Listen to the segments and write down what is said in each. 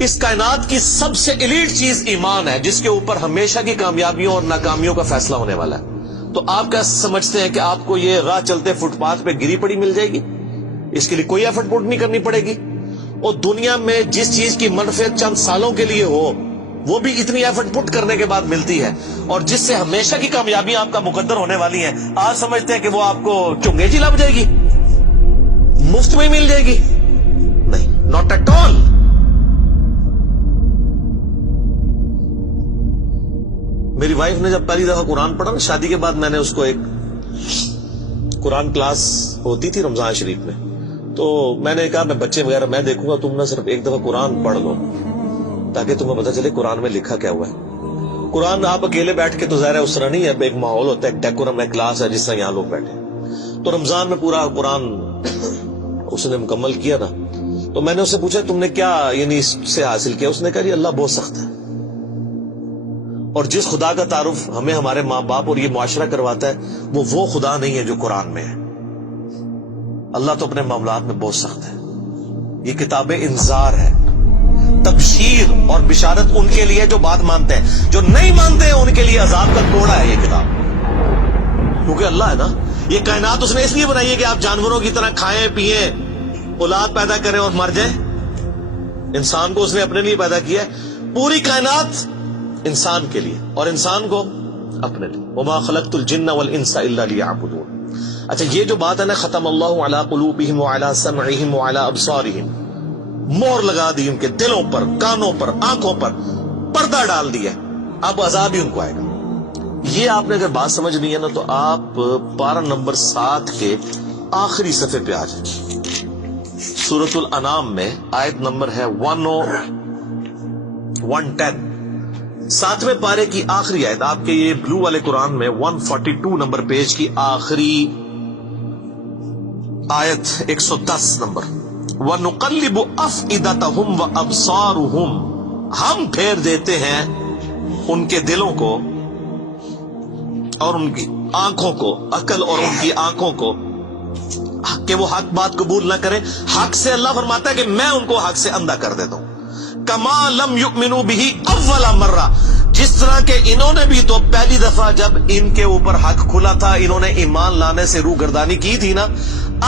اس کائنات کی سب سے ایلیٹ چیز ایمان ہے، جس کے اوپر ہمیشہ کی کامیابیوں اور ناکامیوں کا فیصلہ ہونے والا ہے۔ تو آپ کیا سمجھتے ہیں کہ آپ کو یہ راہ چلتے فٹ پاتھ پہ گری پڑی مل جائے گی؟ اس کے لیے کوئی ایفرٹ پٹ نہیں کرنی پڑے گی۔ اور دنیا میں جس چیز کی منفعت چند سالوں کے لیے ہو، وہ بھی اتنی ایفرٹ پٹ کرنے کے بعد ملتی ہے، اور جس سے ہمیشہ کی کامیابیاں آپ کا مقدر ہونے والی ہیں، آج سمجھتے ہیں کہ وہ آپ کو چنگیزی لگ جائے گی، مفت میں مل جائے گی؟ نہیں، ناٹ ایٹ آل۔ میری وائف نے جب پہلی دفعہ قرآن پڑھا نا شادی کے بعد، میں نے اس کو ایک قرآن کلاس ہوتی تھی رمضان شریف میں، تو میں نے کہا میں بچے وغیرہ میں دیکھوں گا، تم نہ صرف ایک دفعہ قرآن پڑھ لو تاکہ تمہیں پتہ چلے قرآن میں لکھا کیا ہوا ہے۔ قرآن آپ اکیلے بیٹھ کے تو ظاہر ہے اس طرح نہیں ہے، ایک ماحول ہوتا ہے، ایک ڈیکورم ہے، کلاس ہے جس طرح یہاں لوگ بیٹھے۔ تو رمضان میں پورا قرآن اس نے مکمل کیا نا، تو میں نے اس سے پوچھا تم نے کیا یعنی اس سے حاصل کیا؟ اس نے کہا جی اللہ بہت سخت ہے، اور جس خدا کا تعارف ہمیں ہمارے ماں باپ اور یہ معاشرہ کرواتا ہے وہ خدا نہیں ہے جو قرآن میں ہے۔ اللہ تو اپنے معاملات میں بہت سخت ہے۔ یہ کتاب انذار ہے، تبشیر اور بشارت ان کے لیے جو بات مانتے ہیں، جو نہیں مانتے ہیں ان کے لیے عذاب کا کوڑا ہے یہ کتاب، کیونکہ اللہ ہے نا، یہ کائنات اس نے اس لیے بنائی ہے کہ آپ جانوروں کی طرح کھائیں پیئیں، اولاد پیدا کریں اور مر جائیں۔ انسان کو اس نے اپنے لیے پیدا کیا ہے، پوری کائنات انسان کے لیے اور انسان کو اپنے لیے۔ وما خلقت الجن والانس الا لیعبدون۔ اچھا یہ جو بات ہے نا ختم اللہ علی قلوبہم وعلی سمعہم وعلی ابصارہم، مور لگا دی ان کے دلوں پر، کانوں پر، آنکھوں پر پردہ ڈال دیا، اب عذاب ہی ان کو آئے گا۔ یہ آپ نے اگر بات سمجھنی ہے نا تو آپ پارہ نمبر 7 کے آخری صفحے پہ آ جائیں، سورۃ الانعام میں آیت نمبر ہے 110، 7ویں پارے کی آخری آیت، آپ کے یہ بلو والے قرآن میں 142 نمبر پیج کی آخری آیت 110 نمبر، وَنُقَلِّبُ أَفْئِدَتَهُمْ وَأَبْصَارُهُمْ، ہم پھیر دیتے ہیں ان کے دلوں کو اور ان کی آنکھوں کو، عقل اور ان کی آنکھوں کو، کہ وہ حق بات قبول نہ کریں۔ حق سے اللہ فرماتا ہے کہ میں ان کو حق سے اندھا کر دیتا ہوں۔ کما لم یؤمنوا به اول مرہ، جس طرح کہ انہوں نے بھی تو پہلی دفعہ جب ان کے اوپر حق کھلا تھا انہوں نے ایمان لانے سے روح گردانی کی تھی نا،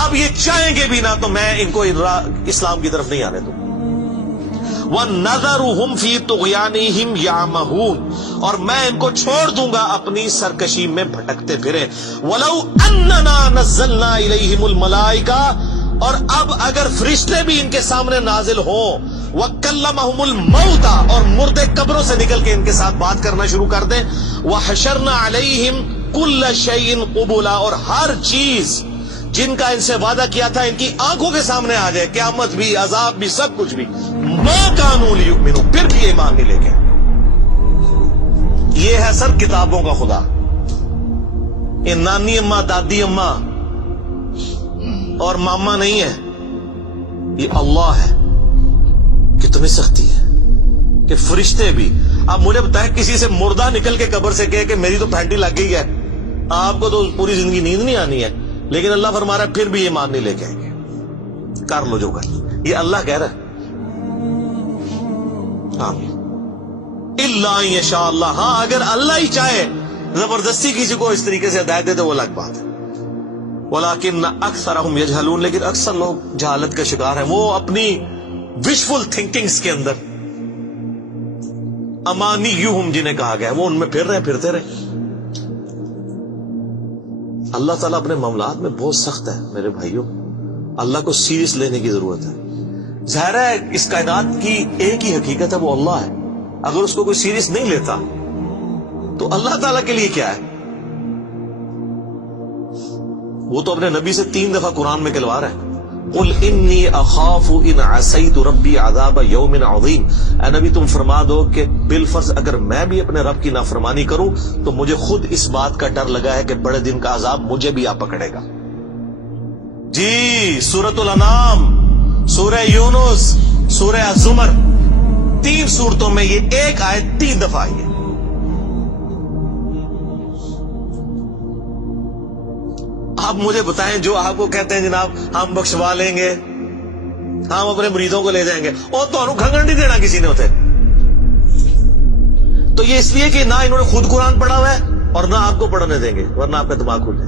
اب یہ چاہیں گے بھی نہ تو میں ان کو اسلام کی طرف نہیں آنے دوں۔ وَنَذَرُهُمْ فِي طُغْيَانِهِمْ يَعْمَهُونَ، اور میں ان کو چھوڑ دوں گا اپنی سرکشی میں بھٹکتے پھرے۔ وَلَوْ أَنَّنَا نَزَّلْنَا إِلَيْهِمُ الْمَلَائِكَةَ، اور اب اگر فرشتے بھی ان کے سامنے نازل ہوں، وَكَلَّمَهُمُ الْمَوْتَى، اور مردے قبروں سے نکل کے ان کے ساتھ بات کرنا شروع کر دیں، وَحَشَرْنَا عَلَيْهِمْ كُلَّ شَيْءٍ قُبُلًا، اور ہر چیز جن کا ان سے وعدہ کیا تھا ان کی آنکھوں کے سامنے آ جائے، قیامت بھی، عذاب بھی، سب کچھ بھی، مَا كَانُوا لِيُؤْمِنُوا، پھر بھی ایمان نہیں لے کے۔ یہ ہے سر کتابوں کا خدا، یہ نانی اماں دادی اماں اور ماما نہیں ہے، یہ اللہ ہے۔ کتنی سختی ہے کہ فرشتے بھی، اب مجھے بتائیں کسی سے مردہ نکل کے قبر سے کہے کہ میری تو پھینٹی لگ گئی ہے، آپ کو تو پوری زندگی نیند نہیں آنی ہے، لیکن اللہ فرما رہا ہے پھر بھی ایمان نہیں لے کے آئیں گے، کر لو جو کر، یہ اللہ کہہ رہا ہے۔ الا ان یشاء اللہ، ہاں اگر اللہ ہی چاہے زبردستی کسی کو اس طریقے سے ہدایت دے تو وہ الگ بات ہے۔ ولکن اکثرهم یجہلون، لیکن اکثر لوگ جہالت کا شکار ہیں، وہ اپنی وشفل تھنکنگز کے اندر، امانیہم جنہیں کہا گیا ہے، وہ ان میں پھر رہے ہیں، پھرتے رہے۔ اللہ تعالیٰ اپنے معاملات میں بہت سخت ہے میرے بھائیوں، اللہ کو سیریس لینے کی ضرورت ہے۔ ظاہر ہے اس کائنات کی ایک ہی حقیقت ہے، وہ اللہ ہے، اگر اس کو کوئی سیریس نہیں لیتا تو اللہ تعالیٰ کے لیے کیا ہے؟ وہ تو اپنے نبی سے 3 دفعہ قرآن میں کہلوا رہا ہے، قل انی اخاف ان عصیت ربی عذاب یوم عظیم، اے نبی تم فرما دو کہ بالفرض اگر میں بھی اپنے رب کی نافرمانی کروں تو مجھے خود اس بات کا ڈر لگا ہے کہ بڑے دن کا عذاب مجھے بھی آ پکڑے گا۔ جی سورۃ الانعام، سورہ یونس، سورہ الزمر، 3 سورتوں میں یہ ایک آیت 3 دفعہ آئی ہے۔ آپ مجھے بتائیں جو آپ کو کہتے ہیں جناب ہم بخشوا لیں گے، ہم اپنے مریدوں کو لے جائیں گے اور تو کھنگن نہیں دینا کسی نے ہوتے. تو یہ اس لیے کہ نہ انہوں نے خود قرآن پڑھا ہوا ہے اور نہ آپ کو پڑھنے دیں گے ورنہ آپ کا دماغ کھل جائے.